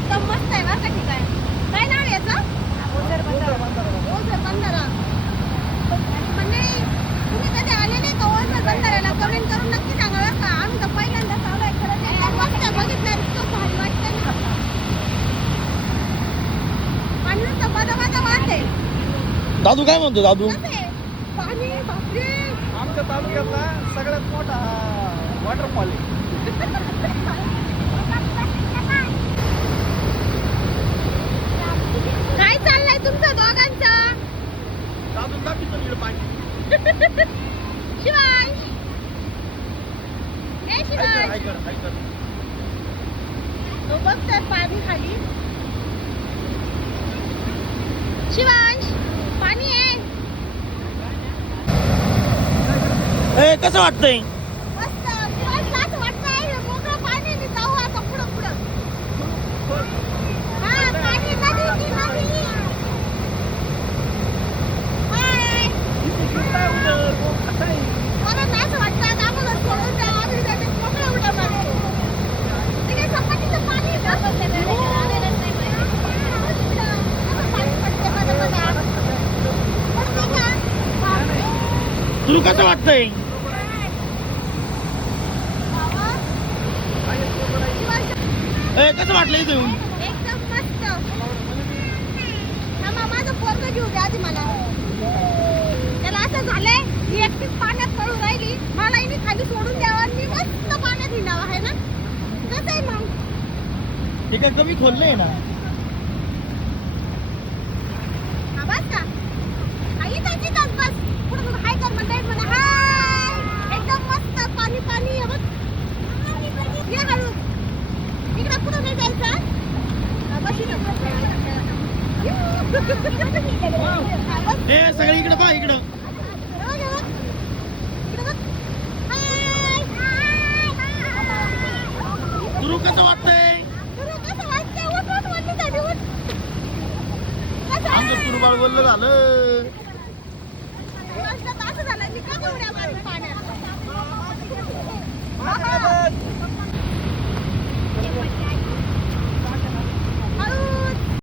एकदम मस्त आहे बरं का ठिकाण. काय नाव आहे याचं? ओझर बंधारा. आणि मंडळी तुम्ही कधी आले नाही का ओझर बंधाऱ्याला कमेंट करून नक्की सांगा बरं का. आम्ही तर पहिल्यांदाच आलोय. खरं ते मस्त बघितलं इतकं भारी वाटतं ना. आणि नुसतं बदा वाट आहे. दादू काय म्हणतो दादू? पाणी बापरे. आमच्या तालुक्यातला सगळ्यात मोठा वॉटरफॉल आहे. काय चाललंय तुमचं दोघांचं? दादून दाखवतो नीळ पाणी. शिवांश ए शिवांश ऐकर. तो बघतोय पाणी खाली. शिवांश पाणी आहे. ए कसं वाटतंय? मस्त. शिवांशला असं वाटतंय मोकळं पाणी आहे, जाऊ आता पुढं. हा पाणी नदी. हाय. मला नाही असं वाटतं आता आम्हाला सोडून द्या. आम्ही त्याच्यात मोकळं उड्या मारतो. ते काय सपाटीचं पाणी आहे का? पाणी पडते बघा. पडते का? तुला कसं वाटतंय? ए कसं वाटलं इथे येऊन? एकदम मस्त. थांबा माझं पोरगं घेऊ द्या आधी मला. त्याला असं झालंय मी एकटीच पाण्यात पडून राहिली. मला हिने खाली सोडून द्यावं आणि मी मस्त पाण्यात हिंडावं आहे ना. कसं आहे मग? ते काय कमी खोललंय ना? हा बस का? इथंच बस. पुढं हाय कर म्हणते हाय. एकदम मस्त पाणी आहे बघ. ये हळू. इकडं पुढं नाही जायचं. बस इथं. ए सगळे इकडं पहा इकडं. तुला कसं वाटतंय? आमचं तुरबाळ बोललं झालं. असं झालं मी का उड्या मारणार?